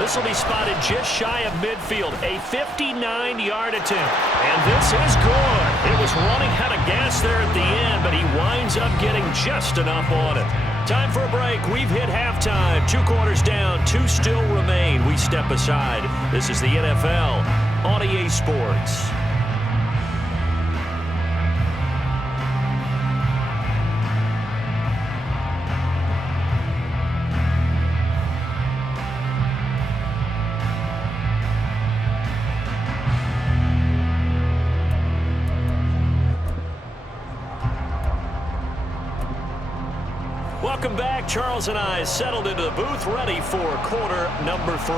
This will be spotted just shy of midfield, a 59-yard attempt. And this is good. It was running out of gas there at the end, but he winds up getting just enough on it. Time for a break. We've hit halftime. 2 quarters down, 2 still remain. We step aside. This is the NFL on EA Sports. Welcome back. Charles and I settled into the booth, ready for quarter number 3.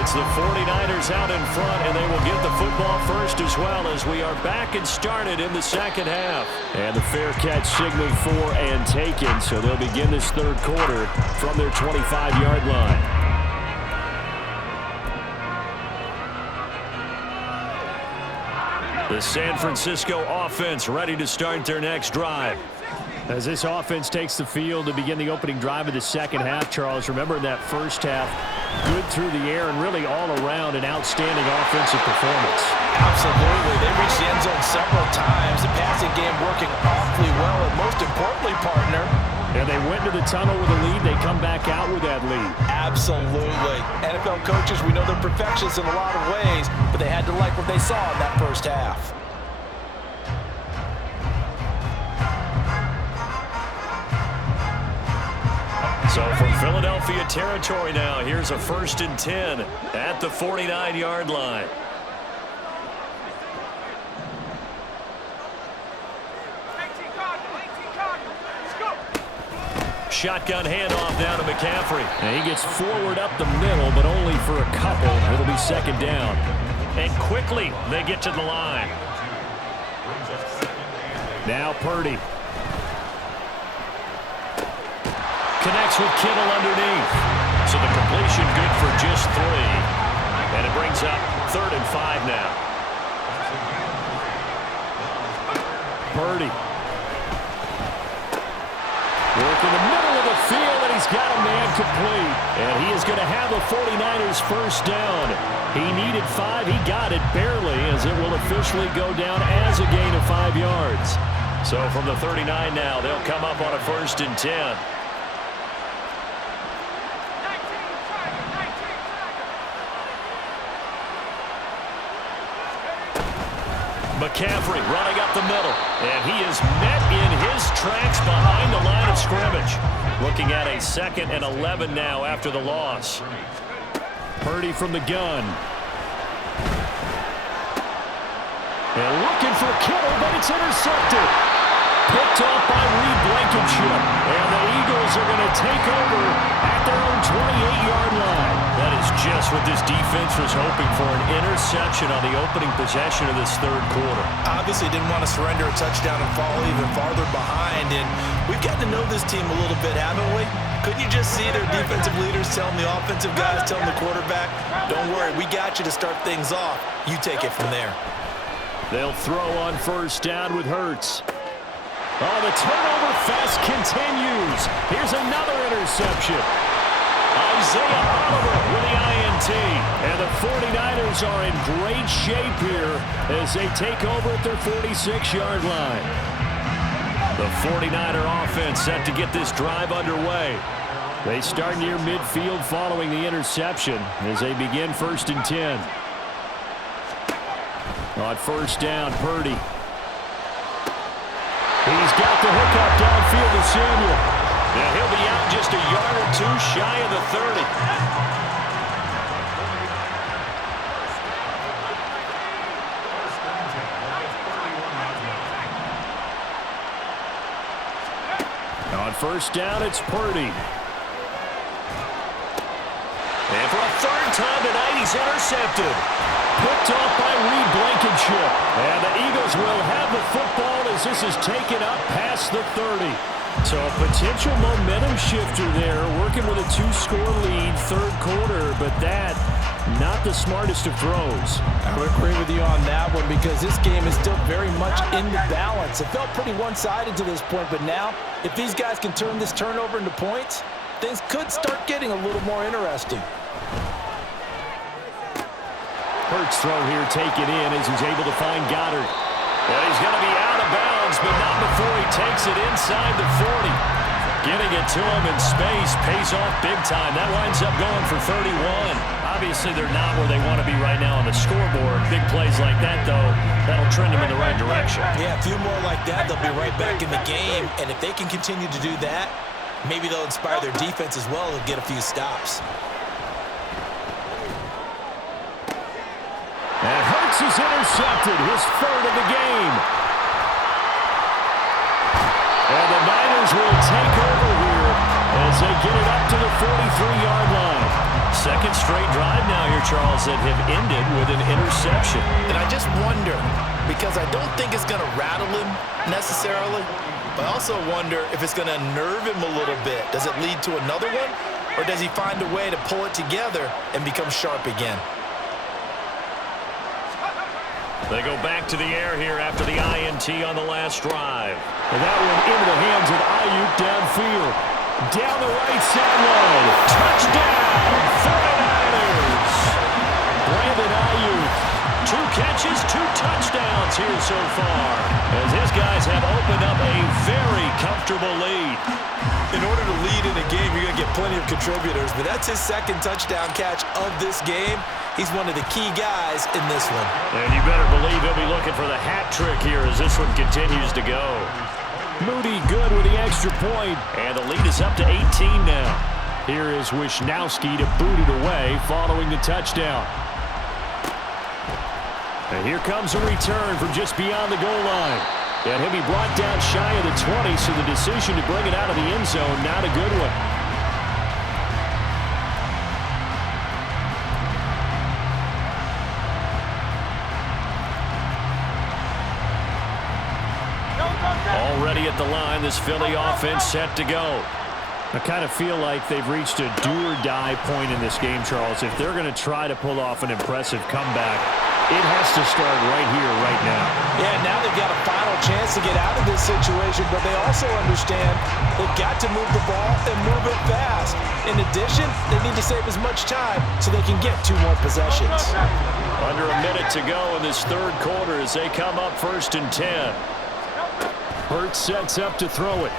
It's the 49ers out in front, and they will get the football first as well as we are back and started in the second half. And the fair catch signaled for and taken, so they'll begin this third quarter from their 25-yard line. The San Francisco offense ready to start their next drive. As this offense takes the field to begin the opening drive of the second half, Charles, remember in that first half, good through the air and really all around an outstanding offensive performance. Absolutely. They reached the end zone several times. The passing game working awfully well, and most importantly, partner, and they went to the tunnel with a lead. They come back out with that lead. Absolutely. NFL coaches, we know they're perfectionists in a lot of ways, but they had to like what they saw in that first half. So from Philadelphia territory now, here's a 1st and 10 at the 49-yard line. Shotgun handoff down to McCaffrey. And he gets forward up the middle, but only for a couple. It'll be second down. And quickly, they get to the line. Now Purdy. Connects with Kittle underneath. So the completion good for just 3. And it brings up 3rd and 5 now. Purdy. Work in the middle of the field, and he's got a man complete. And he is going to have the 49ers first down. He needed 5. He got it barely, as it will officially go down as a gain of 5 yards. So from the 39 now, they'll come up on a 1st and 10. McCaffrey running up the middle, and he is met in his tracks behind the line of scrimmage. Looking at a 2nd and 11 now after the loss. Purdy from the gun. And looking for Kittle, but it's intercepted. Picked off by Reed Blankenship. And the Eagles are going to take over at their own 28-yard line. That is just what this defense was hoping for, an interception on the opening possession of this third quarter. Obviously didn't want to surrender a touchdown and fall even farther behind. And we've gotten to know this team a little bit, haven't we? Couldn't you just see their defensive leaders telling the offensive guys, telling the quarterback, don't worry, we got you to start things off. You take it from there. They'll throw on 1st down with Hurts. Oh, the turnover fest continues. Here's another interception. Isaiah Oliver with the INT. And the 49ers are in great shape here as they take over at their 46-yard line. The 49er offense set to get this drive underway. They start near midfield following the interception as they begin 1st and 10. On 1st down, Purdy. He's got the hookup downfield to Samuel. Now he'll be out just a yard or 2 shy of the 30. On 1st down, it's Purdy. And for a 3rd time tonight, he's intercepted. Picked off by Reed Blankenship. And the Eagles will have the football as this is taken up past the 30. So a potential momentum shifter there, working with a 2-score lead, third quarter, but that Not the smartest of throws. I would agree with you on that one because this game is still very much in the balance. It felt pretty one-sided to this point, but now if these guys can turn this turnover into points, things could start getting a little more interesting. Curt's throw here taken in as he's able to find Goddard. And he's going to be out of bounds, but not before he takes it inside the 40. Getting it to him in space pays off big time. That winds up going for 31. Obviously, they're not where they want to be right now on the scoreboard. Big plays like that, though, that'll trend them in the right direction. Yeah, a few more like that, they'll be right back in the game. And if they can continue to do that, maybe they'll inspire their defense as well and get a few stops. And Hurts is intercepted, his third of the game. And the Niners will take over here as they get it up to the 43-yard line. Second straight drive now here, Charles, that have ended with an interception. And I just wonder, because I don't think it's going to rattle him necessarily, but I also wonder if it's going to unnerve him a little bit. Does it lead to another one, or does he find a way to pull it together and become sharp again? They go back to the air here after the INT on the last drive. And that one into the hands of Ayuk downfield. Down the right sideline. Touchdown, 49ers. Brandon Ayuk. 2 catches, 2 touchdowns here so far, as his guys have opened up a very comfortable lead. In order to lead in a game, you're going to get plenty of contributors, but that's his second touchdown catch of this game. He's one of the key guys in this one. And you better believe he'll be looking for the hat trick here as this one continues to go. Moody good with the extra point. And the lead is up to 18 now. Here is Wisnowski to boot it away following the touchdown. And here comes a return from just beyond the goal line. And he'll be brought down shy of the 20, so the decision to bring it out of the end zone, not a good one. Already at the line, this Philly offense set to go. I kind of feel like they've reached a do-or-die point in this game, Charles. If they're going to try to pull off an impressive comeback, it has to start right here, right now. Yeah, now they've got a final chance to get out of this situation, but they also understand they've got to move the ball and move it fast. In addition, they need to save as much time so they can get 2 more possessions. Under a minute to go in this third quarter as they come up 1st and 10. Hurts sets up to throw it.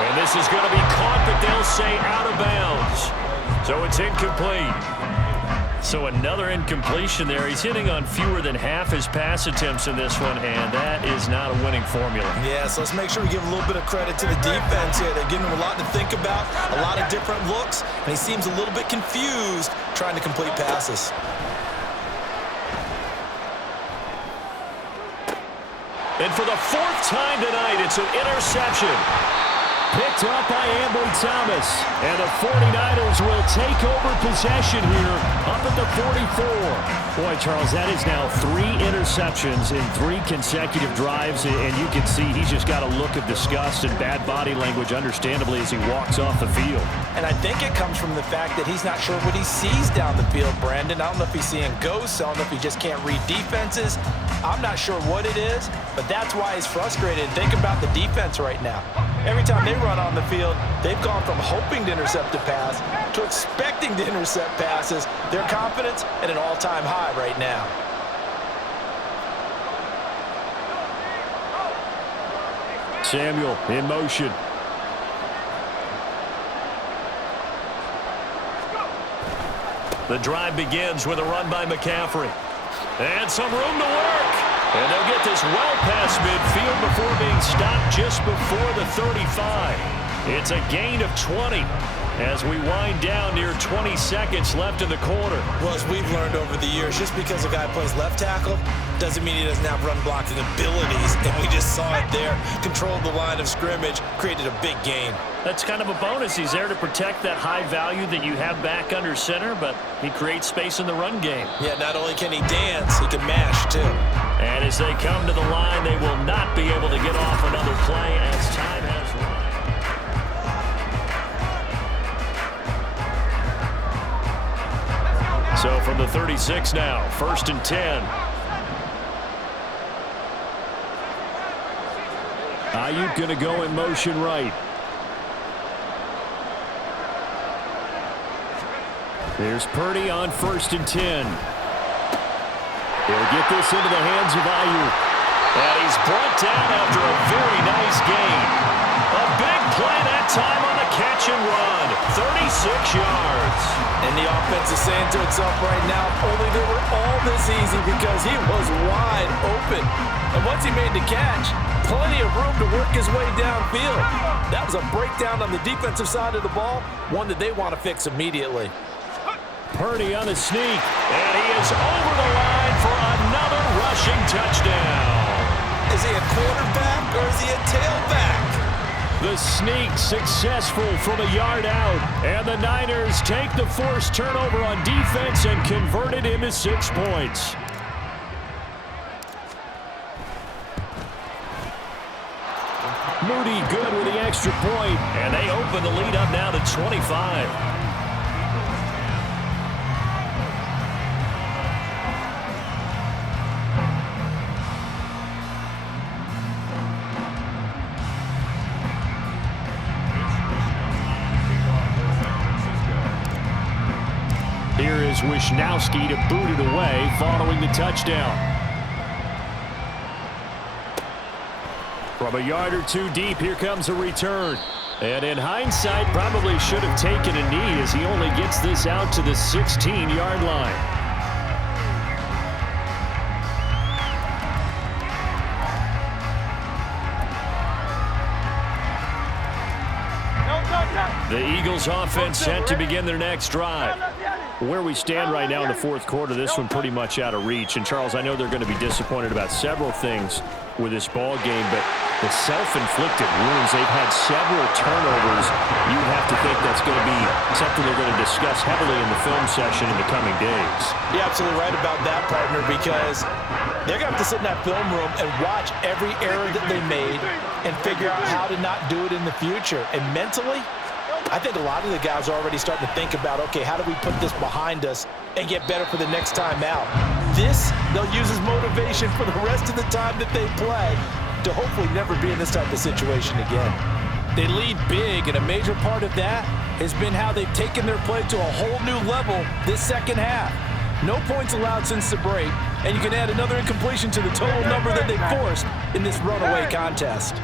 And this is going to be caught, but they'll say out of bounds. So it's incomplete. So another incompletion there. He's hitting on fewer than half his pass attempts in this one, and that is not a winning formula. Yeah, so let's make sure we give a little bit of credit to the defense here. They're giving him a lot to think about, a lot of different looks, and he seems a little bit confused trying to complete passes. And for the 4th time tonight, it's an interception. Picked up by Ambry Thomas. And the 49ers will take over possession here up at the 44. Boy, Charles, that is now 3 interceptions in 3 consecutive drives. And you can see he's just got a look of disgust and bad body language, understandably, as he walks off the field. And I think it comes from the fact that he's not sure what he sees down the field, Brandon. I don't know if he's seeing ghosts. I don't know if he just can't read defenses. I'm not sure what it is, but that's why he's frustrated. Think about the defense right now. Every time they run on the field, they've gone from hoping to intercept a pass to expecting to intercept passes. Their confidence at an all-time high right now. Samuel in motion. The drive begins with a run by McCaffrey. And some room to work. And they'll get this well past midfield before being stopped just before the 35. It's a gain of 20 as we wind down near 20 seconds left in the quarter. Well, as we've learned over the years, just because a guy plays left tackle doesn't mean he doesn't have run blocking abilities. And we just saw it there. Controlled the line of scrimmage, created a big gain. That's kind of a bonus. He's there to protect that high value that you have back under center, but he creates space in the run game. Yeah, not only can he dance, he can mash too. And as they come to the line, they will not be able to get off another play as time has run. So from the 36 now, 1st and 10. Ayuk going to go in motion right. There's Purdy on 1st and 10. He'll get this into the hands of Ayuk. And he's brought down after a very nice gain. A big play that time on the catch and run. 36 yards. And the offense is saying to itself right now, only they were all this easy because he was wide open. And once he made the catch, plenty of room to work his way downfield. That was a breakdown on the defensive side of the ball, one that they want to fix immediately. Purdy on the sneak. And he is over the line for another rushing touchdown. Is he a quarterback or is he a tailback? The sneak successful from a yard out. And the Niners take the forced turnover on defense and convert it into 6 points. Moody good with the extra point. And they open the lead up now to 25. Here is Wisnowski to boot it away following the touchdown. From a yard or two deep, here comes a return. And in hindsight, probably should have taken a knee as he only gets this out to the 16-yard line. The Eagles offense set to begin their next drive. Where we stand right now in the fourth quarter, this one pretty much out of reach. And, Charles, I know they're going to be disappointed about several things with this ball game, but the self-inflicted wounds, they've had several turnovers. You have to think that's going to be something they're going to discuss heavily in the film session in the coming days. You're absolutely right about that, partner, because they're going to have to sit in that film room and watch every error that they made and figure out how to not do it in the future. And mentally, I think a lot of the guys are already starting to think about, okay, how do we put this behind us and get better for the next time out? This, they'll use as motivation for the rest of the time that they play to hopefully never be in this type of situation again. They lead big, and a major part of that has been how they've taken their play to a whole new level this second half. No points allowed since the break, and you can add another incompletion to the total number that they forced in this runaway contest.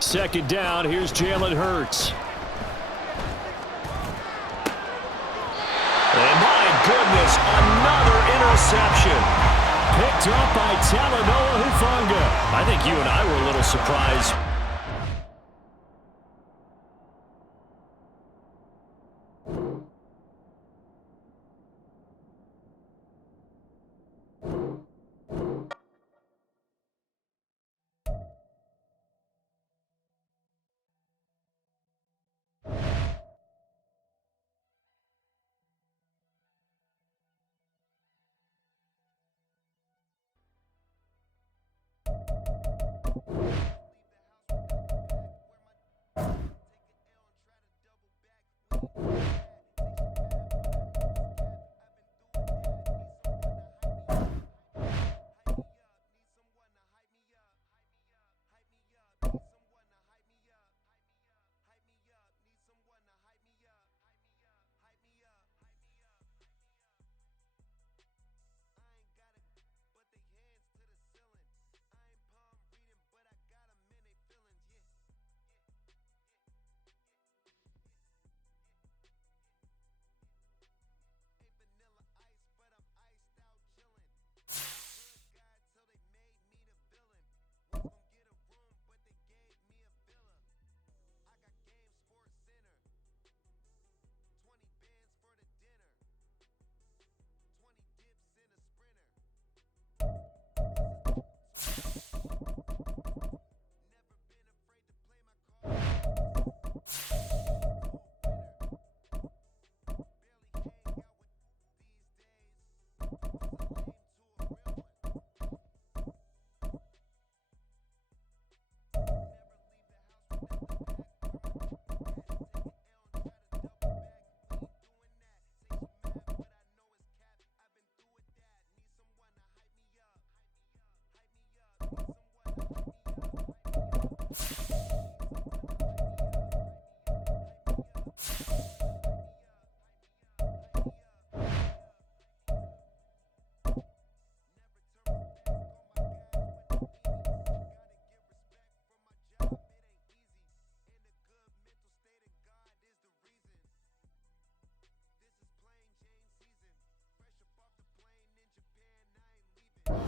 Second down, here's Jalen Hurts. And my goodness, another interception. Picked up by Talanoa Hufanga. I think you and I were a little surprised.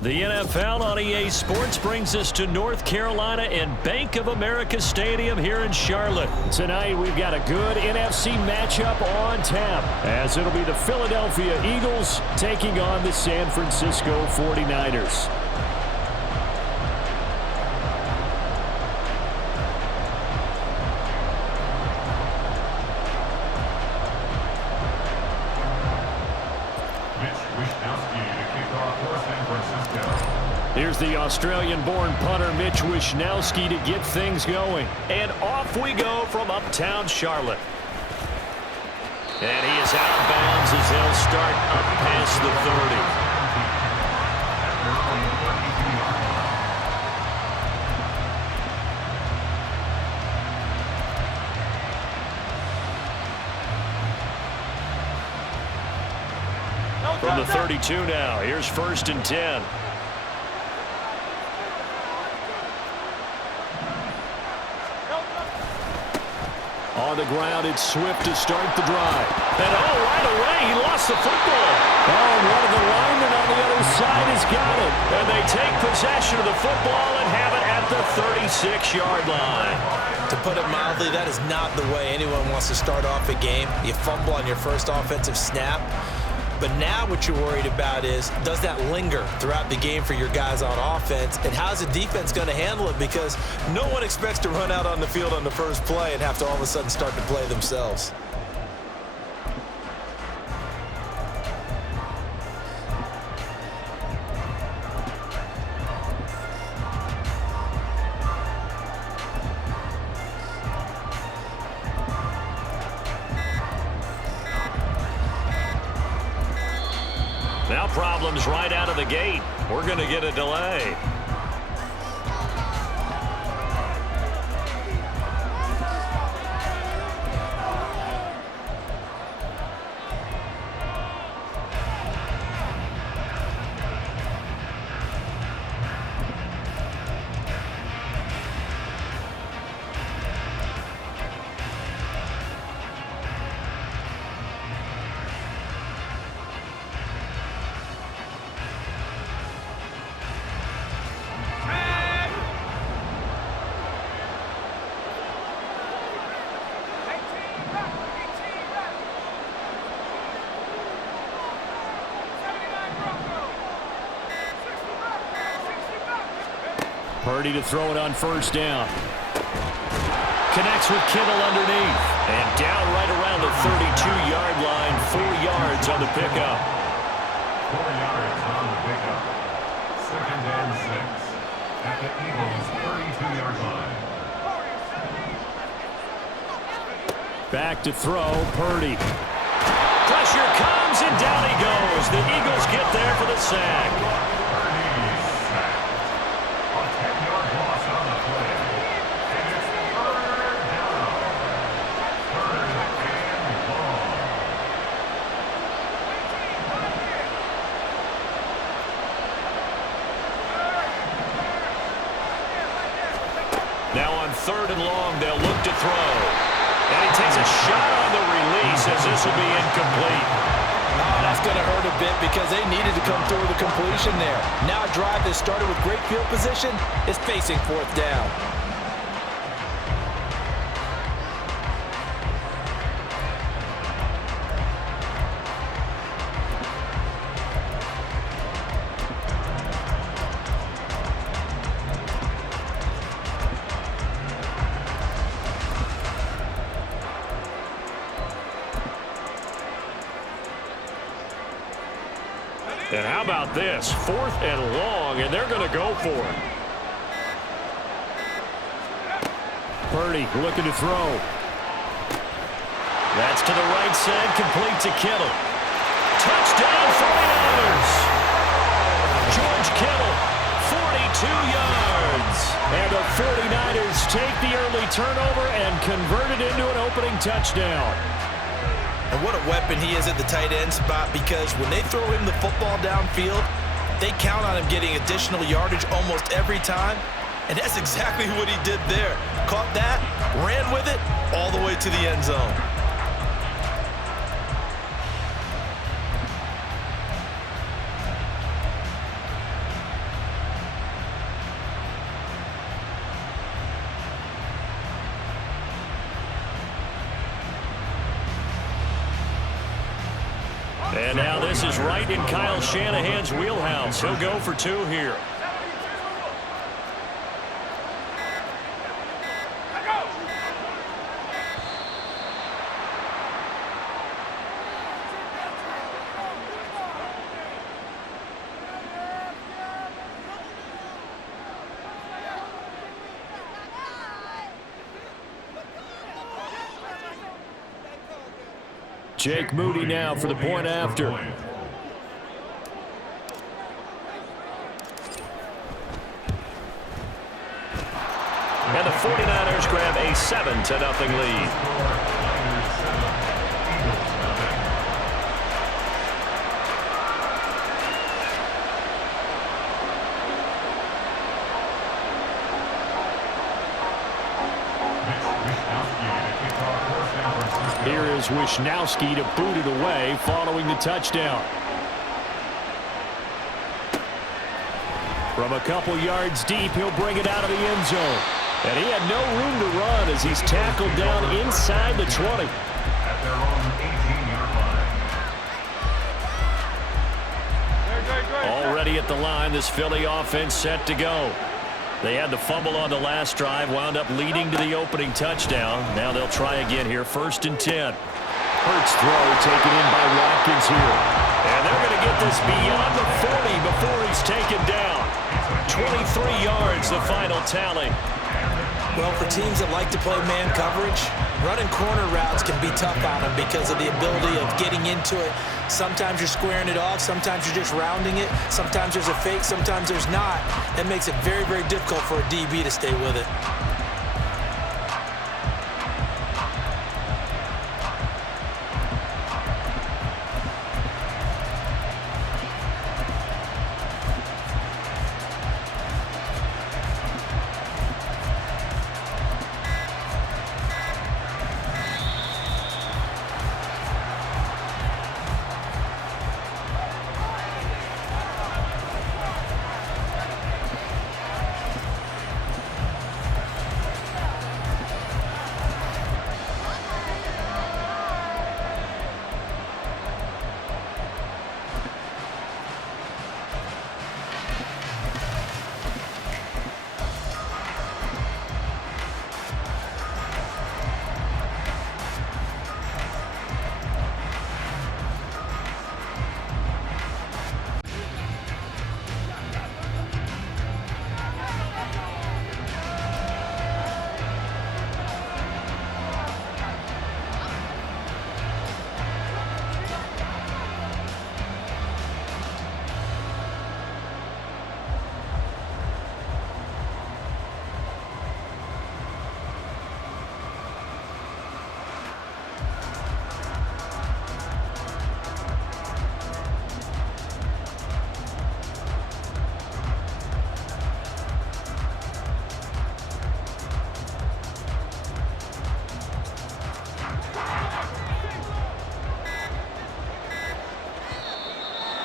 The NFL on EA Sports brings us to North Carolina and Bank of America Stadium here in Charlotte. Tonight we've got a good NFC matchup on tap, as it'll be the Philadelphia Eagles taking on the San Francisco 49ers. Here's the Australian-born punter Mitch Wishnowsky to get things going. And off we go from uptown Charlotte. And he is out of bounds as they'll start up past the 30. From the 32 now, here's 1st and 10. On the ground, it's Swift to start the drive. And right away, he lost the football. Oh, one of the linemen on the other side has got it. And they take possession of the football and have it at the 36-yard line. To put it mildly, that is not the way anyone wants to start off a game. You fumble on your first offensive snap. But now what you're worried about is, does that linger throughout the game for your guys on offense? And how's the defense going to handle it? Because no one expects to run out on the field on the first play and have to all of a sudden start to play themselves. Now problems right out of the gate. We're going to get a delay. Purdy to throw it on 1st down. Connects with Kittle underneath. And down right around the 32-yard line. 4 yards on the pickup. 4 yards on the pickup. 2nd and 6 at the Eagles' 32-yard line. Back to throw, Purdy. Pressure comes and down he goes. The Eagles get there for the sack. Now on 3rd and long, they'll look to throw. And he takes a shot on the release as this will be incomplete. Oh, that's going to hurt a bit because they needed to come through with a completion there. Now a drive that started with great field position is facing 4th down. And how about this? 4th and long, and they're going to go for it. Purdy looking to throw. That's to the right side, complete to Kittle. Touchdown 49ers! George Kittle, 42 yards. And the 49ers take the early turnover and convert it into an opening touchdown. And what a weapon he is at the tight end spot, because when they throw him the football downfield, they count on him getting additional yardage almost every time. And that's exactly what he did there. Caught that, ran with it, all the way to the end zone. And now this is right in Kyle Shanahan's wheelhouse. He'll go for 2 here. Jake Moody now for the point after. And the 49ers grab a 7-0 lead. Here is Wisnowski to boot it away following the touchdown. From a couple yards deep, he'll bring it out of the end zone. And he had no room to run as he's tackled down inside the 20. At their own 18-yard line. Already at the line, this Philly offense set to go. They had the fumble on the last drive, wound up leading to the opening touchdown. Now they'll try again here, 1st and 10. Hurts throw taken in by Watkins here. And they're going to get this beyond the 40 before he's taken down. 23 yards, the final tally. Well, for teams that like to play man coverage, running corner routes can be tough on them because of the ability of getting into it. Sometimes you're squaring it off. Sometimes you're just rounding it. Sometimes there's a fake. Sometimes there's not. That makes it very, very difficult for a DB to stay with it.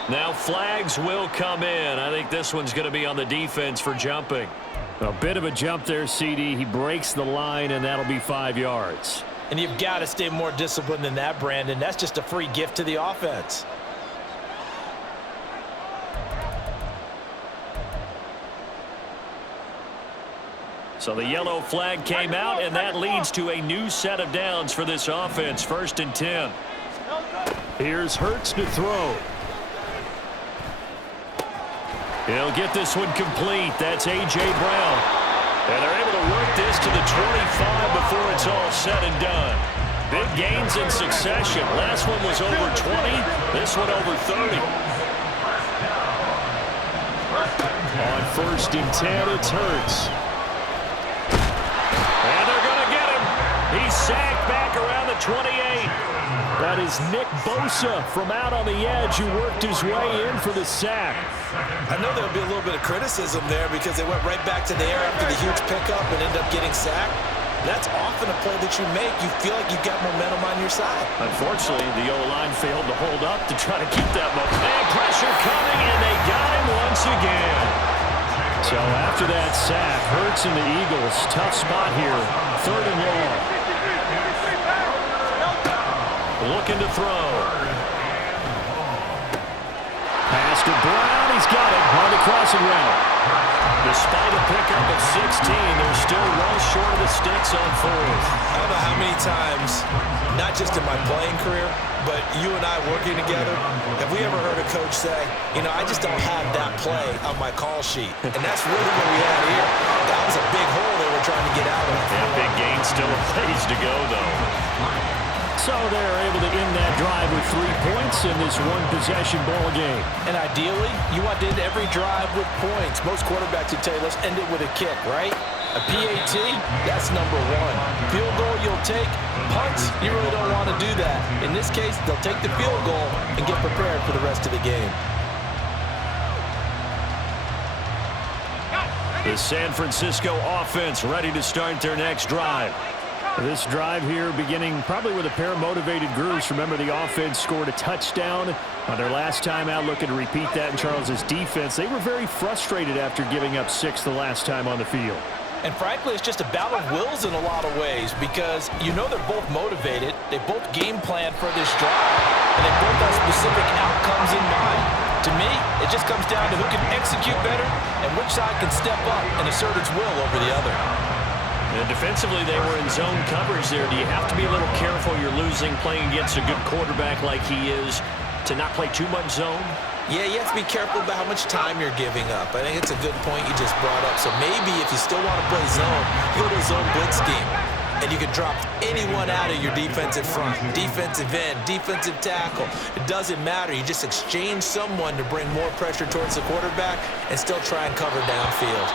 Now flags will come in. I think this one's going to be on the defense for jumping. A bit of a jump there, CD. He breaks the line, and that'll be 5 yards. And you've got to stay more disciplined than that, Brandon. That's just a free gift to the offense. So the yellow flag came out, and that leads to a new set of downs for this offense. 1st and 10. Here's Hurts to throw. He'll get this one complete. That's A.J. Brown. And they're able to work this to the 25 before it's all said and done. Big gains in succession. Last one was over 20. This one over 30. On 1st and 10, it's Hurts. And they're going to get him. He's sacked back around the 28. That is Nick Bosa from out on the edge who worked his way in for the sack. I know there'll be a little bit of criticism there because they went right back to the air after the huge pickup and ended up getting sacked. That's often a play that you make. You feel like you've got momentum on your side. Unfortunately, the O-line failed to hold up to try to keep that momentum. And pressure coming, and they got him once again. So after that sack, Hurts and the Eagles, tough spot here. 3rd and long. Looking to throw. to Brown. He's got it on the crossing route. Despite a pickup of 16, they're still well short of the sticks on fourth. I don't know how many times, not just in my playing career, but you and I working together, have we ever heard a coach say, you know, I just don't have that play on my call sheet. And that's really what we had here. That was a big hole they were trying to get out of. Yeah, big gain, still a ways to go, though. So they're able to end that drive with 3 points in this one-possession ball game. And ideally, you want to end every drive with points. Most quarterbacks would tell you, let's end it with a kick, right? A PAT, that's number one. Field goal you'll take. Punts, you really don't want to do that. In this case, they'll take the field goal and get prepared for the rest of the game. The San Francisco offense ready to start their next drive. This drive here beginning probably with a pair of motivated groups. Remember, the offense scored a touchdown on their last time out, looking to repeat that in Charles's defense. They were very frustrated after giving up 6 the last time on the field. And frankly, it's just a battle of wills in a lot of ways because you know they're both motivated. They both game plan for this drive, and they both have specific outcomes in mind. To me, it just comes down to who can execute better and which side can step up and assert its will over the other. And defensively, they were in zone coverage there. Do you have to be a little careful? You're losing playing against a good quarterback like he is to not play too much zone? Yeah, you have to be careful about how much time you're giving up. I think it's a good point you just brought up. So maybe if you still want to play zone, you go to a zone blitz scheme. And you can drop anyone out of your defensive front, defensive end, defensive tackle. It doesn't matter. You just exchange someone to bring more pressure towards the quarterback and still try and cover downfield.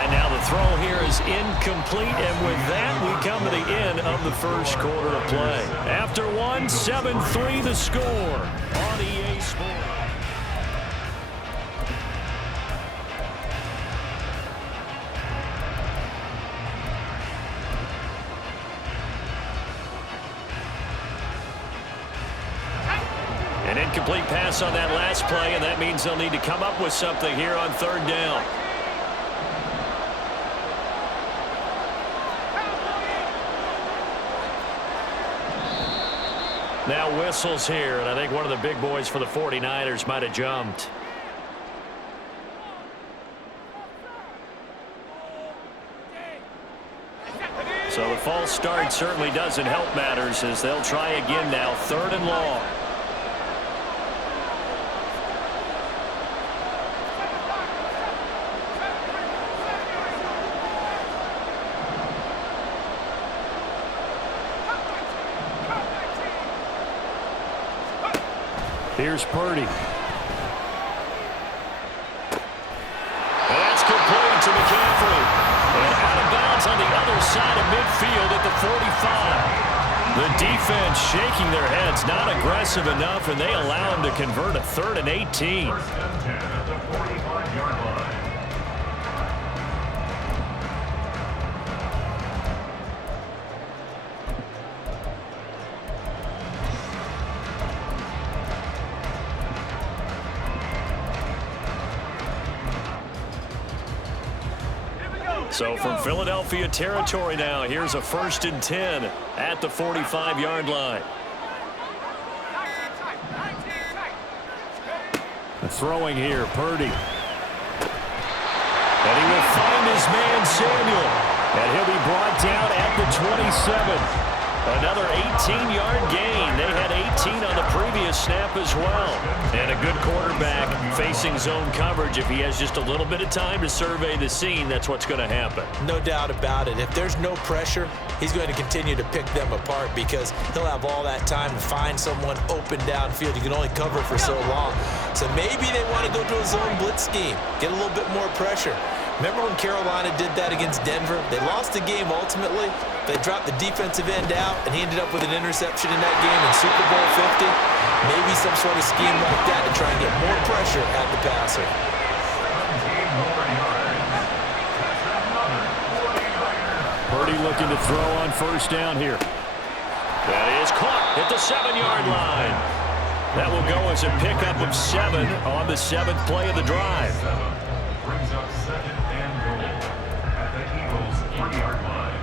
And now the throw here is incomplete. And with that, we come to the end of the first quarter of play. After one, 7-3 the score on EA Sports. An incomplete pass on that last play, and that means they'll need to come up with something here on third down. Now whistles here, and I think one of the big boys for the 49ers might have jumped. So the false start certainly doesn't help matters as they'll try again now, third and long. Here's Purdy. And that's complete to McCaffrey. And out of bounds on the other side of midfield at the 45. The defense shaking their heads, not aggressive enough, and they allow him to convert a 3rd and 18. First and 10 at the 45-yard line. So from Philadelphia territory now, here's a 1st and 10 at the 45-yard line. Throwing here, Purdy. And he will find his man, Samuel. And he'll be brought down at the 27. Another 18-yard gain. They had 18 on the previous snap as well. And a good quarterback facing zone coverage. If he has just a little bit of time to survey the scene, that's what's going to happen. No doubt about it. If there's no pressure, he's going to continue to pick them apart because he'll have all that time to find someone open downfield. You can only cover for so long. So maybe they want to go to a zone blitz scheme, get a little bit more pressure. Remember when Carolina did that against Denver? They lost the game ultimately. They dropped the defensive end out, and he ended up with an interception in that game in Super Bowl 50. Maybe some sort of scheme like that to try and get more pressure at the passer. Purdy looking to throw on 1st down here. That is caught at the 7-yard line. That will go as a pickup of 7 on the 7th play of the drive. Brings up 2nd and goal at the Eagles' 3-yard line.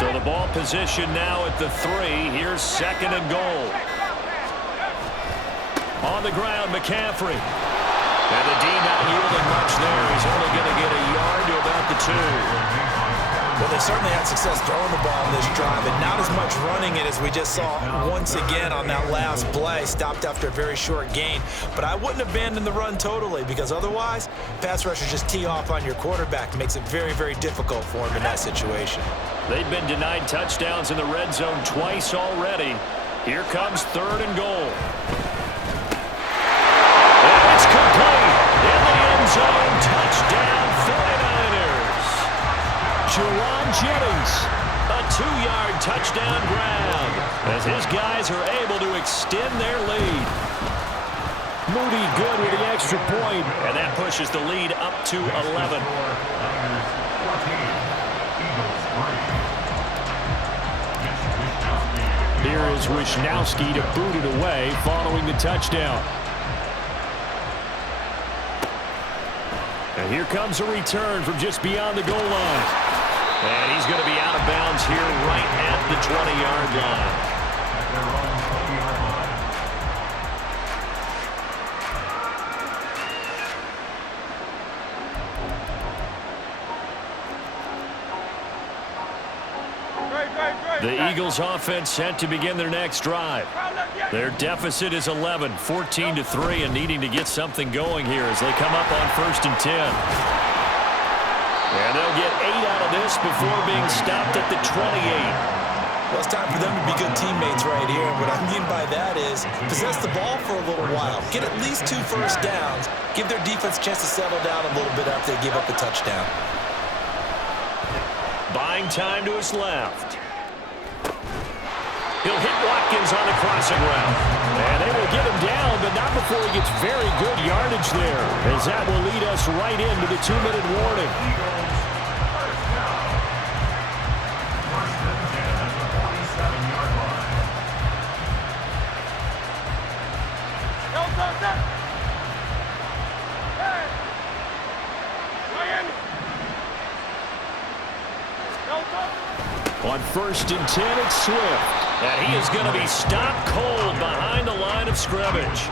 So the ball position now at the 3. Here's 2nd and goal. On the ground, McCaffrey. And the D not yielding much there. He's only going to get a yard to about the 2. Well, they certainly had success throwing the ball in this drive, and not as much running it as we just saw once again on that last play. Stopped after a very short gain. But I wouldn't abandon the run totally, because otherwise, pass rushers just tee off on your quarterback. It makes it very, very difficult for him in that situation. They've been denied touchdowns in the red zone twice already. Here comes 3rd and goal. And it's complete. In the end zone, touchdown 49ers. Jerron Jennings. A 2-yard touchdown grab as his guys are able to extend their lead. Moody good with the extra point. And that pushes the lead up to 11. Here is Wishnowsky to boot it away following the touchdown. And here comes a return from just beyond the goal line. And he's going to be out of bounds here right at the 20-yard line. The Eagles offense set to begin their next drive. Their deficit is 11, 14-3, and needing to get something going here as they come up on 1st and 10. And they'll get 8 out of this before being stopped at the 28. Well, it's time for them to be good teammates right here. And what I mean by that is possess the ball for a little while. Get at least 2 first downs. Give their defense a chance to settle down a little bit after they give up a touchdown. Buying time to his left. He'll hit Watkins on the crossing route. And they will get him down, but not before he gets very good yardage there, as that will lead us right into the 2-minute warning. On 1st and 10, it's Swift. And he is going to be stopped cold behind the line of scrimmage.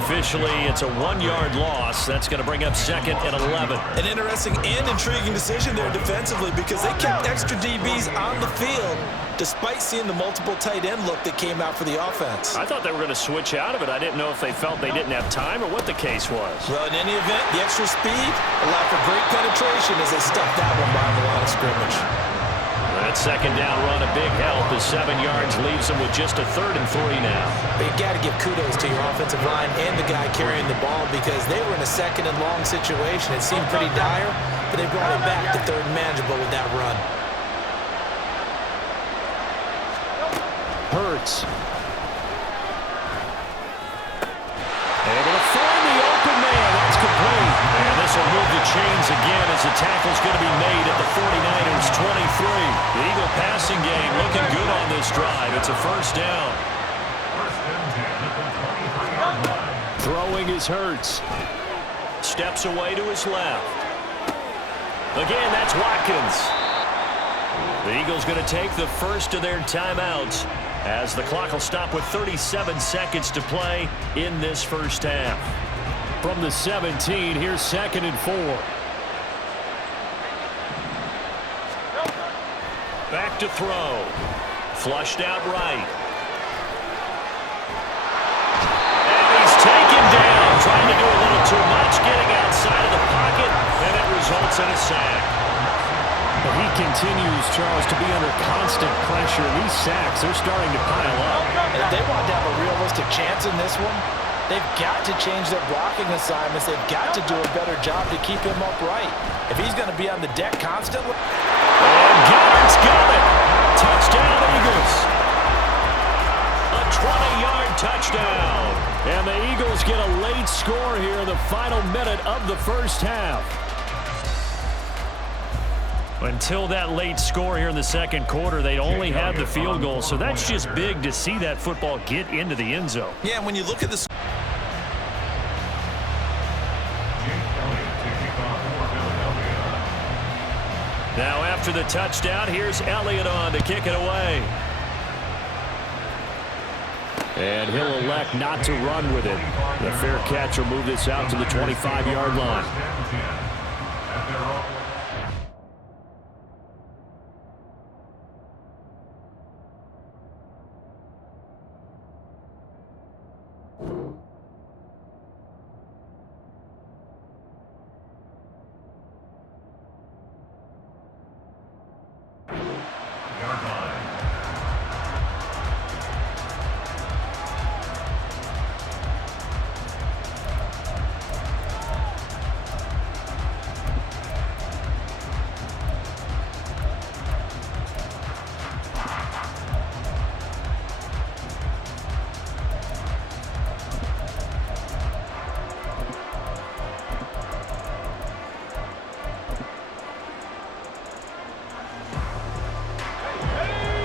Officially, it's a 1-yard loss. That's going to bring up 2nd and 11. An interesting and intriguing decision there defensively, because they kept extra DBs on the field despite seeing the multiple tight end look that came out for the offense. I thought they were going to switch out of it. I didn't know if they felt they didn't have time or what the case was. Well, in any event, the extra speed allowed for great penetration as they stuffed that one behind the line of scrimmage. That 2nd down run a big help as 7 yards leaves them with just a 3rd and 3 now. But you got to give kudos to your offensive line and the guy carrying the ball, because they were in a 2nd and long situation. It seemed pretty dire, but they brought it back to 3rd and manageable with that run. Hurts. Able to find the open man. That's complete. And this will move the chains again as the tackle's going to be made at the 49ers 23. The Eagle passing game looking good on this drive. It's a 1st down. Throwing is Hurts. Steps away to his left. Again, that's Watkins. The Eagles going to take the first of their timeouts as the clock will stop with 37 seconds to play in this 1st half. From the 17, here's 2nd and 4. Back to throw. Flushed out right. And he's taken down, trying to do a little too much, getting outside of the pocket, and it results in a sack. But he continues, Charles, to be under constant pressure. These sacks, they're starting to pile up. And if they want to have a realistic chance in this one, they've got to change their blocking assignments. They've got to do a better job to keep him upright. If he's going to be on the deck constantly. And Goddard's got it. Touchdown, Eagles. A 20-yard touchdown. And the Eagles get a late score here in the final minute of the 1st half. Until that late score here in the 2nd quarter, they only had the field goal. So that's just big to see that football get into the end zone. Yeah, when you look at this. Now after the touchdown. Here's Elliott on to kick it away. And he'll elect not to run with it. The fair catch will move this out to the 25-yard line.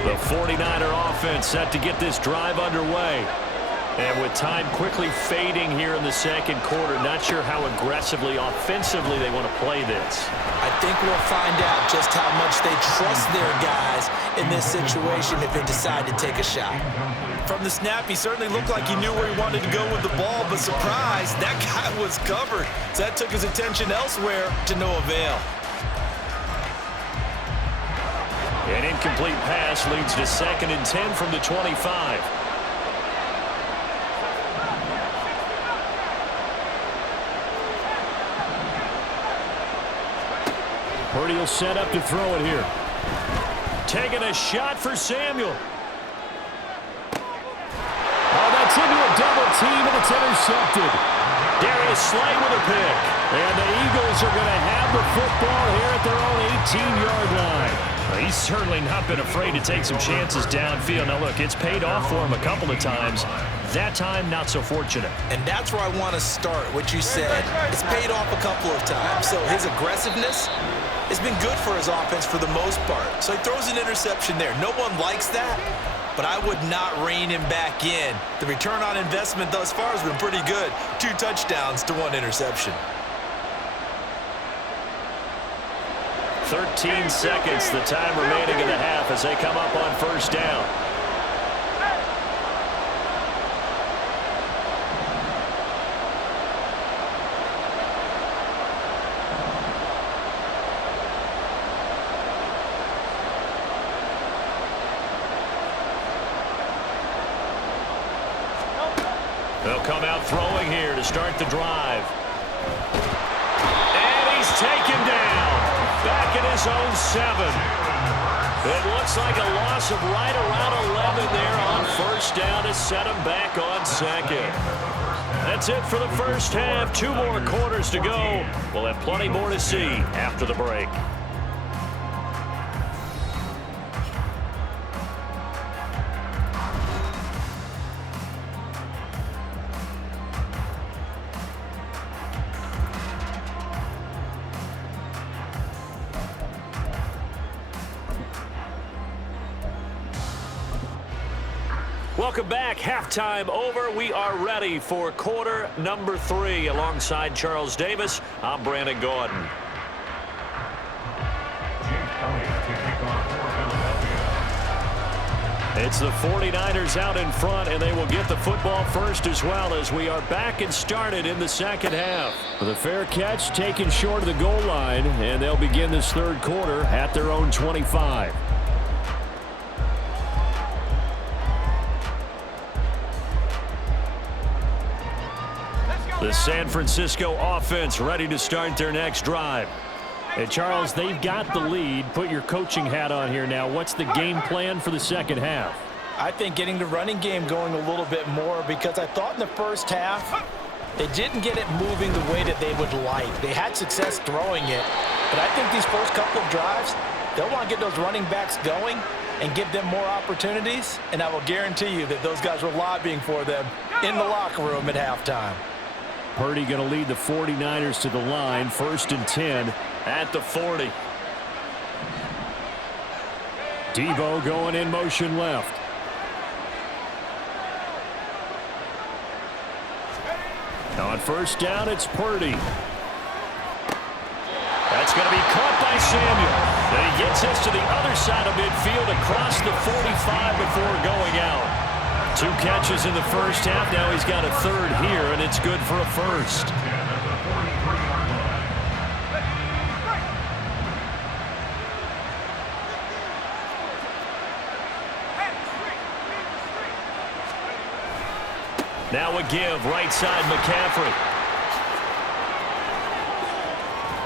The 49er offense set to get this drive underway. And with time quickly fading here in the second quarter, not sure how aggressively, offensively they want to play this. I think we'll find out just how much they trust their guys in this situation if they decide to take a shot. From the snap, he certainly looked like he knew where he wanted to go with the ball, but surprise, that guy was covered. So that took his attention elsewhere to no avail. An incomplete pass leads to 2nd and 10 from the 25. Purdy will set up to throw it here. Taking a shot for Samuel. Oh, that's into a double team, and it's intercepted. Darius Slay with a pick. And the Eagles are going to have the football here at their own 18-yard line. Well, he's certainly not been afraid to take some chances downfield. Now, look, it's paid off for him a couple of times. That time, not so fortunate. And that's where I want to start, what you said. It's paid off a couple of times. So his aggressiveness has been good for his offense for the most part. So he throws an interception there. No one likes that, but I would not rein him back in. The return on investment thus far has been pretty good. 2 touchdowns to 1 interception. 13 seconds, the time remaining in the half as they come up on first down. They'll come out throwing here to start the drive. And he's taken down. Back at his own 7. It looks like a loss of right around 11 there on first down to set him back on 2nd. That's it for the first half. 2 more quarters to go. We'll have plenty more to see after the break. Welcome back. Halftime over. We are ready for quarter number 3. Alongside Charles Davis, I'm Brandon Gordon. It's the 49ers out in front, and they will get the football first as well as we are back and started in the second half. The fair catch taken short of the goal line, and they'll begin this third quarter at their own 25. The San Francisco offense ready to start their next drive. And Charles, they've got the lead. Put your coaching hat on here now. What's the game plan for the second half? I think getting the running game going a little bit more, because I thought in the first half they didn't get it moving the way that they would like. They had success throwing it, but I think these first couple of drives, they'll want to get those running backs going and give them more opportunities, and I will guarantee you that those guys were lobbying for them in the locker room at halftime. Purdy going to lead the 49ers to the line, 1st and 10 at the 40. Debo going in motion left. On first down, it's Purdy. That's going to be caught by Samuel. And he gets this to the other side of midfield across the 45 before going out. 2 catches in the first half. Now he's got a third here, and it's good for a first. Now a give, right side McCaffrey.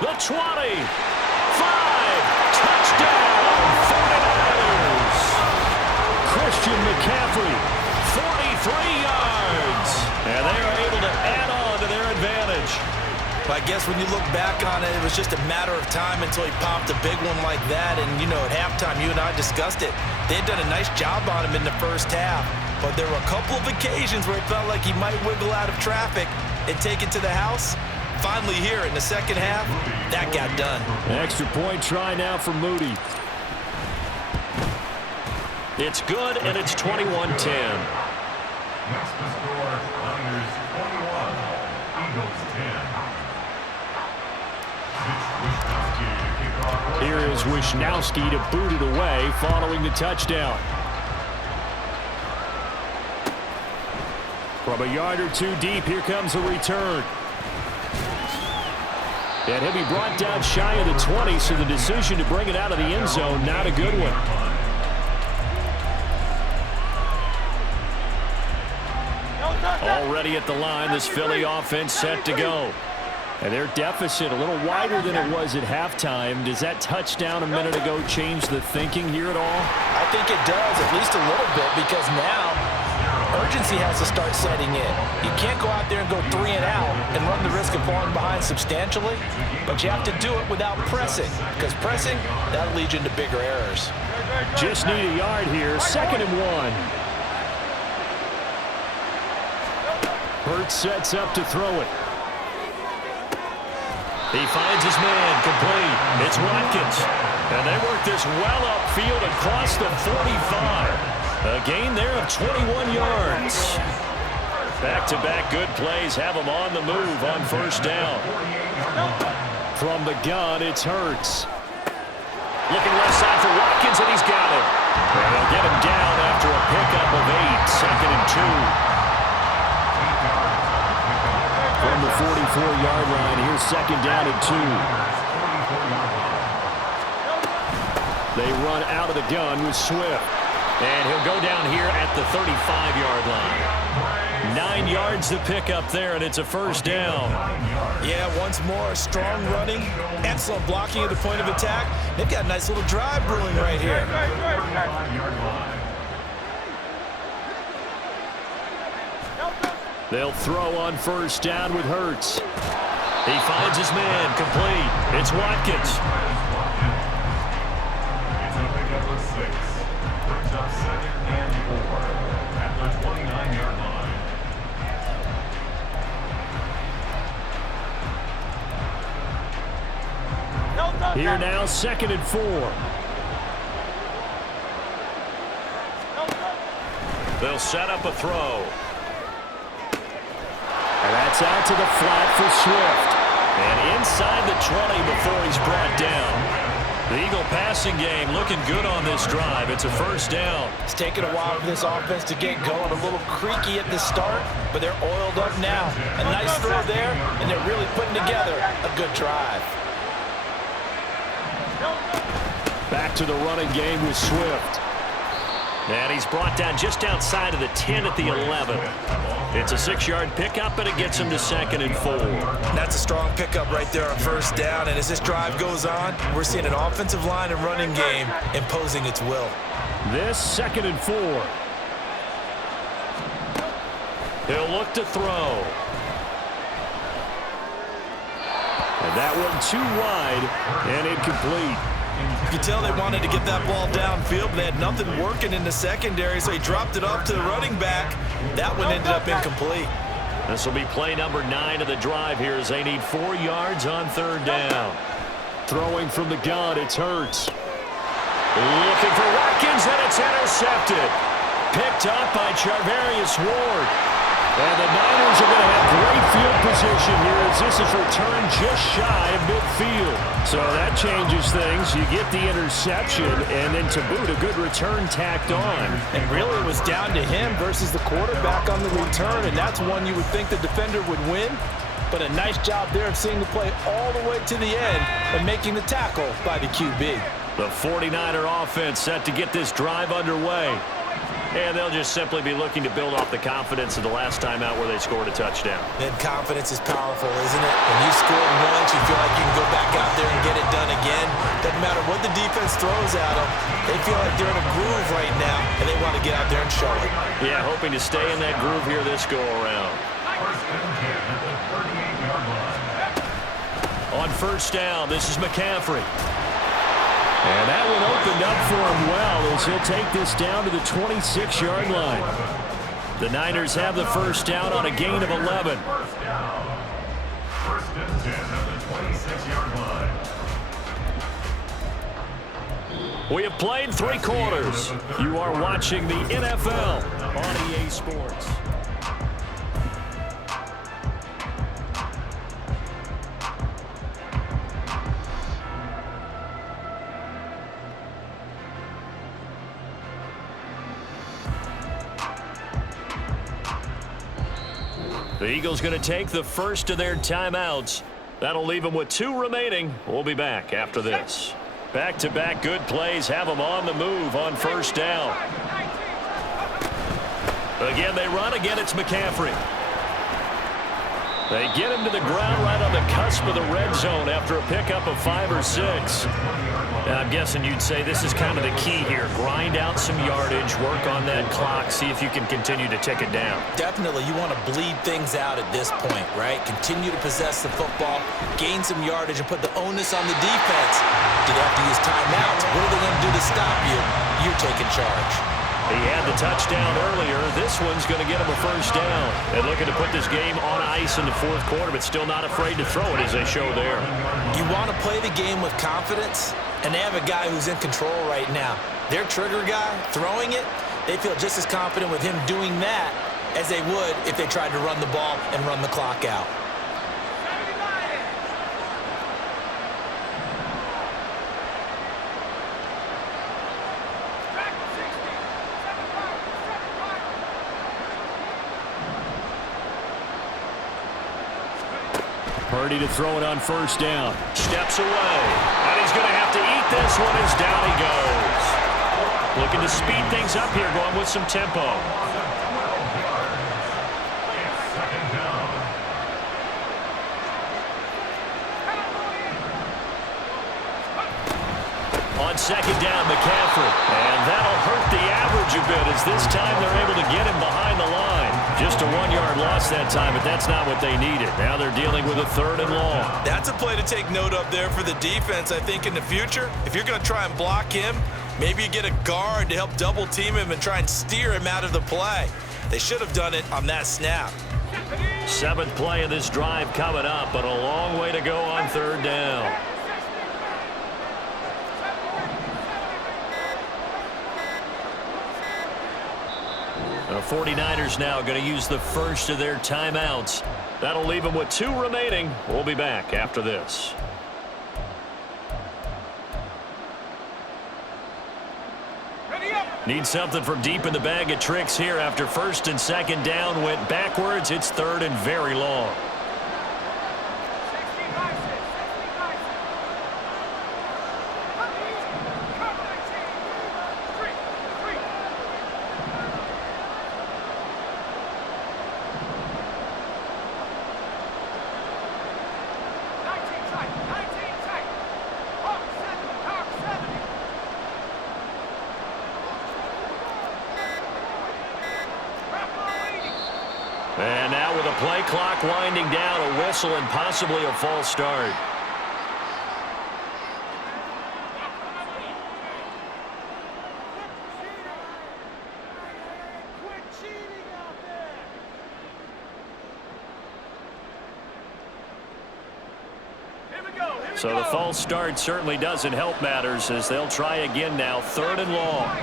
The 20. 5. Touchdown, 49ers. Christian McCaffrey, 43 yards. And they are able to add on to their advantage. But I guess when you look back on it, it was just a matter of time until he popped a big one like that. And, you know, at halftime, you and I discussed it. They had done a nice job on him in the first half. But there were a couple of occasions where it felt like he might wiggle out of traffic and take it to the house. Finally here in the second half, that got done. Extra point try now for Moody. It's good, and it's 21-10. Next to score, Niners 21, Eagles 10. Here is Wishnowsky to boot it away following the touchdown. From a yard or 2 deep, here comes a return. And he'll be brought down shy of the 20, so the decision to bring it out of the end zone, not a good one. Already at the line, this Philly offense set to go. And their deficit a little wider than it was at halftime. Does that touchdown a minute ago change the thinking here at all? I think it does, at least a little bit, because now urgency has to start setting in. You can't go out there and go 3 and out and run the risk of falling behind substantially, but you have to do it without pressing, because pressing, that'll lead you into bigger errors. Just need a yard here, 2nd and 1. Hurts sets up to throw it. He finds his man, complete. It's Watkins. And they work this well upfield across the 45. A gain there of 21 yards. Back-to-back good plays have him on the move on first down. From the gun, it's Hurts. Looking left side for Watkins, and he's got it. And they'll get him down after a pickup of 8, 2nd and 2. From the 44-yard line, here's 2nd down and 2. They run out of the gun with Swift. And he'll go down here at the 35-yard line. 9 yards to pick up there, and it's a first down. Yeah, once more, strong running, excellent blocking at the point of attack. They've got a nice little drive brewing right here. They'll throw on first down with Hurts. He finds his man, complete. It's Watkins. It's a pickup of 6. Brings up 2nd and 4 at the 29-yard line. Here now, 2nd and 4. They'll set up a throw. And that's out to the flat for Swift. And inside the 20 before he's brought down. The Eagle passing game looking good on this drive. It's a first down. It's taken a while for this offense to get going. A little creaky at the start, but they're oiled up now. A nice throw there, and they're really putting together a good drive. Back to the running game with Swift. And he's brought down just outside of the 10 at the 11. It's a 6-yard pickup, and it gets him to 2nd and 4. That's a strong pickup right there on first down. And as this drive goes on, we're seeing an offensive line and running game imposing its will. This 2nd and 4. He'll look to throw. And that one too wide and incomplete. You can tell they wanted to get that ball downfield, but they had nothing working in the secondary, so he dropped it off to the running back. That one ended up incomplete. This will be play number 9 of the drive here as they need 4 yards on 3rd down. Throwing from the gun, it's Hurts. Looking for Watkins, and it's intercepted. Picked up by Charvarius Ward. And the Niners are going to have great field position here as this is returned just shy of midfield. So that changes things. You get the interception, and then to boot, a good return tacked on. And really, it was down to him versus the quarterback on the return, and that's one you would think the defender would win. But a nice job there of seeing the play all the way to the end and making the tackle by the QB. The 49er offense set to get this drive underway. And they'll just simply be looking to build off the confidence of the last time out where they scored a touchdown. And confidence is powerful, isn't it? When you score once, you feel like you can go back out there and get it done again. Doesn't matter what the defense throws at them. They feel like they're in a groove right now, and they want to get out there and show it. Yeah, hoping to stay in that groove here this go-around. First and 10 at the 38-yard line. On first down, this is McCaffrey. And that one opened up for him well as he'll take this down to the 26-yard line. The Niners have the first down on a gain of 11. First down. First and 10 at the 26-yard line. We have played 3 quarters. You are watching the NFL on EA Sports. The Eagles going to take the first of their timeouts. That'll leave them with 2 remaining. We'll be back after this. Back-to-back good plays have them on the move on first down. Again, they run. Again, it's McCaffrey. They get him to the ground right on the cusp of the red zone after a pickup of 5 or 6. And I'm guessing you'd say this is kind of the key here. Grind out some yardage, work on that clock, see if you can continue to tick it down. Definitely, you want to bleed things out at this point, right? Continue to possess the football, gain some yardage, and put the onus on the defense. Do they have to use timeouts? What are they going to do to stop you? You're taking charge. He had the touchdown earlier. This one's going to get him a first down. And looking to put this game on ice in the 4th quarter, but still not afraid to throw it as they show there. You want to play the game with confidence, and they have a guy who's in control right now. Their trigger guy, throwing it, they feel just as confident with him doing that as they would if they tried to run the ball and run the clock out. Purdy to throw it on first down. Steps away. And he's going to have to eat this one as down he goes. Looking to speed things up here, going with some tempo. 12 yards. It's second down. On second down, McCaffrey. And that'll hurt the average a bit as this time they're able to get him behind the line. Just a 1-yard loss that time, but that's not what they needed. Now they're dealing with a 3rd and long. That's a play to take note of there for the defense, I think, in the future. If you're going to try and block him, maybe you get a guard to help double team him and try and steer him out of the play. They should have done it on that snap. 7th play of this drive coming up, but a long way to go on 3rd down. The 49ers now going to use the first of their timeouts. That'll leave them with 2 remaining. We'll be back after this. Need something from deep in the bag of tricks here after 1st and 2nd down went backwards. It's 3rd and very long. And now with a play clock winding down, a whistle and possibly a false start. So the false start certainly doesn't help matters as they'll try again now, 3rd and long.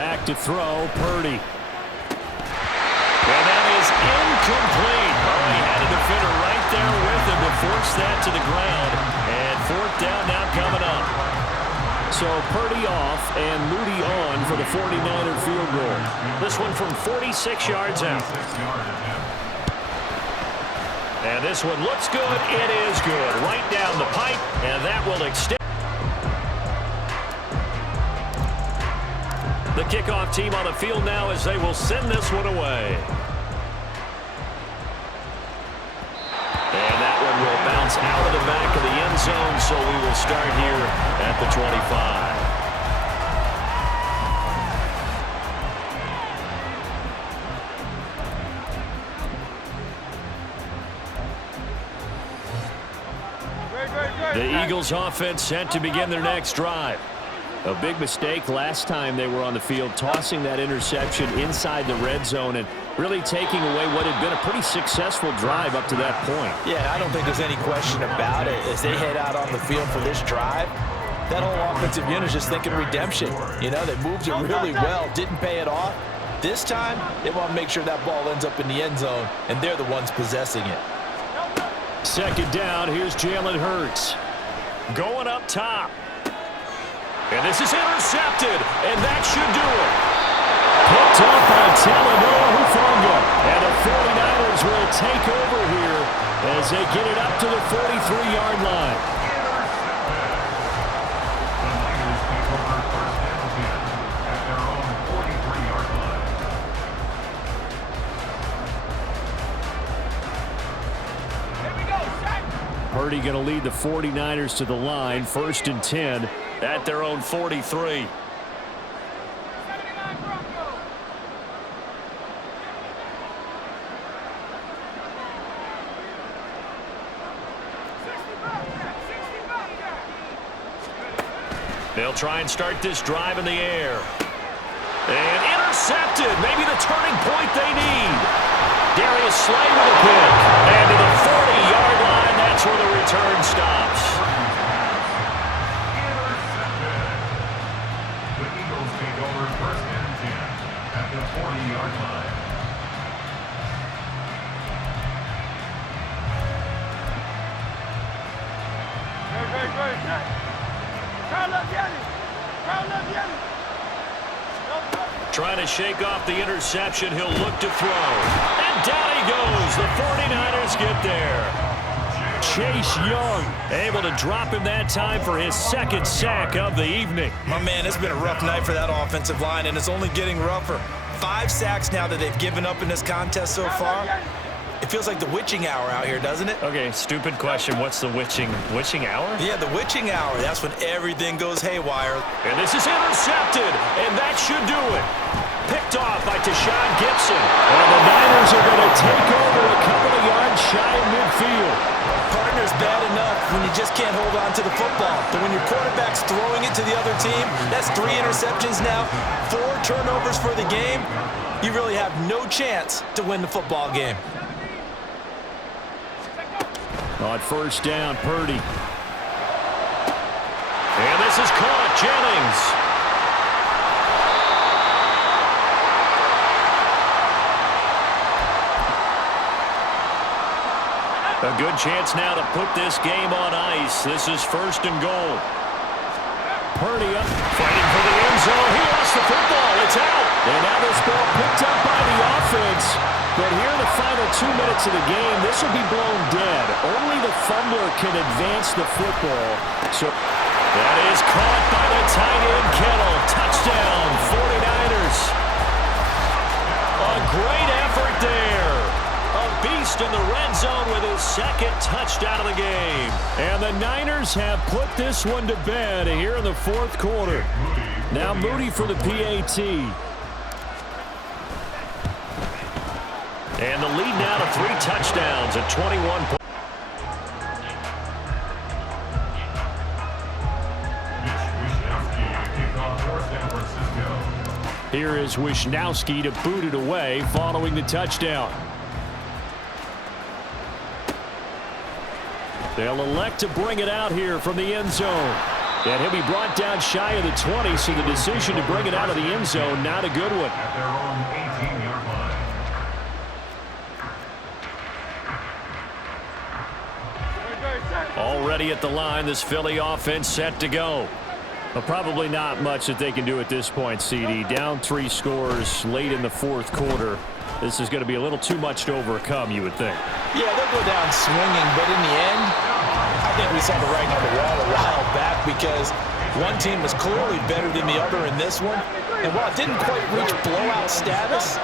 Back to throw, Purdy. And that is incomplete. Oh, he had a defender right there with him to force that to the ground. And fourth down now coming up. So Purdy off and Moody on for the 49er field goal. This one from 46 yards out. And this one looks good. It is good. Right down the pipe, and that will extend. The kickoff team on the field now as they will send this one away. And that one will bounce out of the back of the end zone, so we will start here at the 25. The Eagles offense set to begin their next drive. A big mistake last time they were on the field, tossing that interception inside the red zone and really taking away what had been a pretty successful drive up to that point. Yeah, I don't think there's any question about it. As they head out on the field for this drive, that whole offensive unit is just thinking redemption. You know, they moved it really well, didn't pay it off. This time, they want to make sure that ball ends up in the end zone, and they're the ones possessing it. Second down, here's Jalen Hurts. Going up top. And this is intercepted, and that should do it. Picked up by Talanoa Hufanga. And the 49ers will take over here as they get it up to the 43-yard line. Purdy going to lead the 49ers to the line, 1st and 10. At their own 43. They'll try and start this drive in the air. And intercepted. Maybe the turning point they need. Darius Slay with a pick. And to the 40-yard line, that's where the return stops. Trying to shake off the interception. He'll look to throw. And down he goes. The 49ers get there. Chase Young able to drop him that time for his second sack of the evening. My man, it's been a rough night for that offensive line, and it's only getting rougher. 5 sacks now that they've given up in this contest so far. It feels like the witching hour out here, doesn't it? Okay, stupid question. What's the witching hour? Yeah, the witching hour. That's when everything goes haywire. And this is intercepted, and that should do it. Picked off by Tashawn Gibson. And the Niners are going to take over a couple of yards shy of midfield. Partner's bad enough when you just can't hold on to the football. But when your quarterback's throwing it to the other team, that's 3 interceptions now, 4 turnovers for the game. You really have no chance to win the football game. On 1st down, Purdy. And this is caught. Jennings. A good chance now to put this game on ice. This is 1st and goal. Purdy up. Fighting for the end zone. He lost the football. It's out. And now this ball picked up by the offense. But here in the final 2 minutes of the game, this will be blown dead. Only the fumbler can advance the football. So that is caught by the tight end Kettle. Touchdown, 49ers. A great effort there. A beast in the red zone with his 2nd touchdown of the game. And the Niners have put this one to bed here in the 4th quarter. Now Moody for the PAT. And the lead now to 3 touchdowns at 21 points. Here is Wishnowski to boot it away following the touchdown. They'll elect to bring it out here from the end zone. And he'll be brought down shy of the 20, so the decision to bring it out of the end zone, not a good one. At their own 18-yard line. Already at the line, this Philly offense set to go. Well, probably not much that they can do at this point, CD. Down 3 scores late in the fourth quarter. This is going to be a little too much to overcome, you would think. Yeah, they'll go down swinging, but in the end, I think we saw the writing on the wall a while back because one team was clearly better than the other in this one. And while it didn't quite reach blowout status,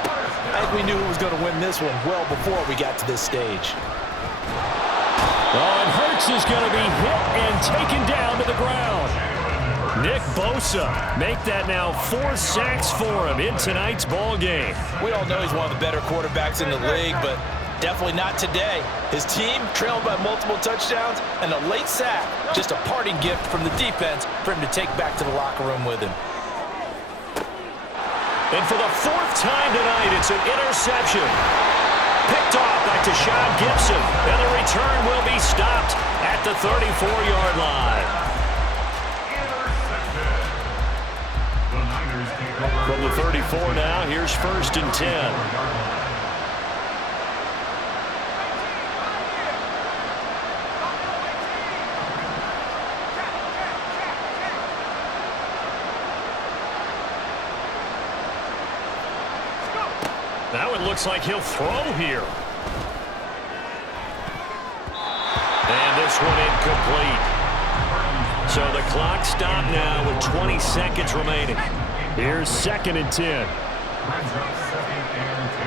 I think we knew who was going to win this one well before we got to this stage. Oh, and Hurts is going to be hit and taken down to the ground. Nick Bosa make that now 4 sacks for him in tonight's ball game. We all know he's one of the better quarterbacks in the league, but definitely not today. His team trailed by multiple touchdowns and a late sack, just a parting gift from the defense for him to take back to the locker room with him. And for the 4th time tonight, it's an interception. Picked off by Tashawn Gibson, and the return will be stopped at the 34-yard line. From the 34 now, here's 1st and 10. Now it looks like he'll throw here. And this one incomplete. So the clock stopped now with 20 seconds remaining. Here's 2nd and 10. Brings up 2nd and 10.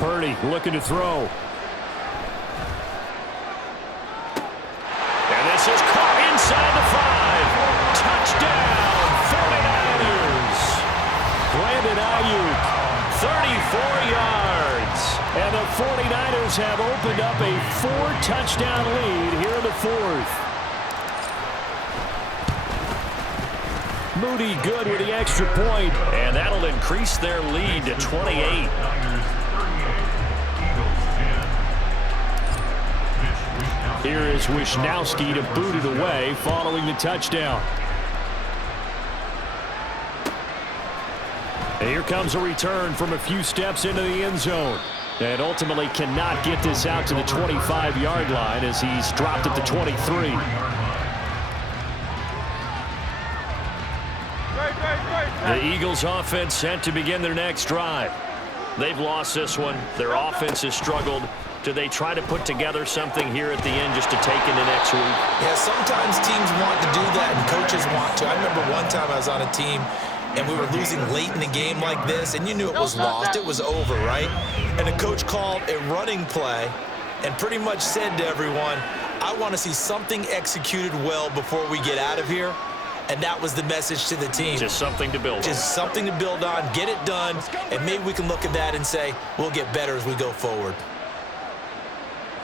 Purdy looking to throw. And this is caught inside the 5. Touchdown, 49ers. Brandon Ayuk, 34 yards. and the 49ers have opened up a 4-touchdown lead here in the 4th. Moody good with the extra point. And that'll increase their lead to 28. Here is Wisnowski to boot it away following the touchdown. And here comes a return from a few steps into the end zone. And ultimately cannot get this out to the 25-yard line as he's dropped at the 23. The Eagles offense set to begin their next drive. They've lost this one. Their offense has struggled. Do they try to put together something here at the end just to take into next week? Yeah, sometimes teams want to do that and coaches want to. I remember one time I was on a team and we were losing late in the game like this, and you knew it was lost. It was over, right? And the coach called a running play and pretty much said to everyone, I want to see something executed well before we get out of here. And that was the message to the team. Just something to build on. Just something to build on, get it done, and maybe we can look at that and say, we'll get better as we go forward.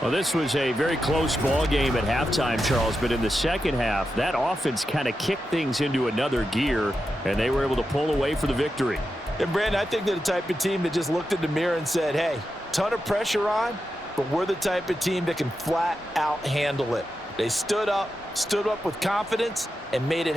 Well, this was a very close ball game at halftime, Charles, but in the second half, that offense kind of kicked things into another gear, and they were able to pull away for the victory. And, Brandon, I think they're the type of team that just looked in the mirror and said, hey, ton of pressure on, but we're the type of team that can flat out handle it. They stood up with confidence, and made it happen.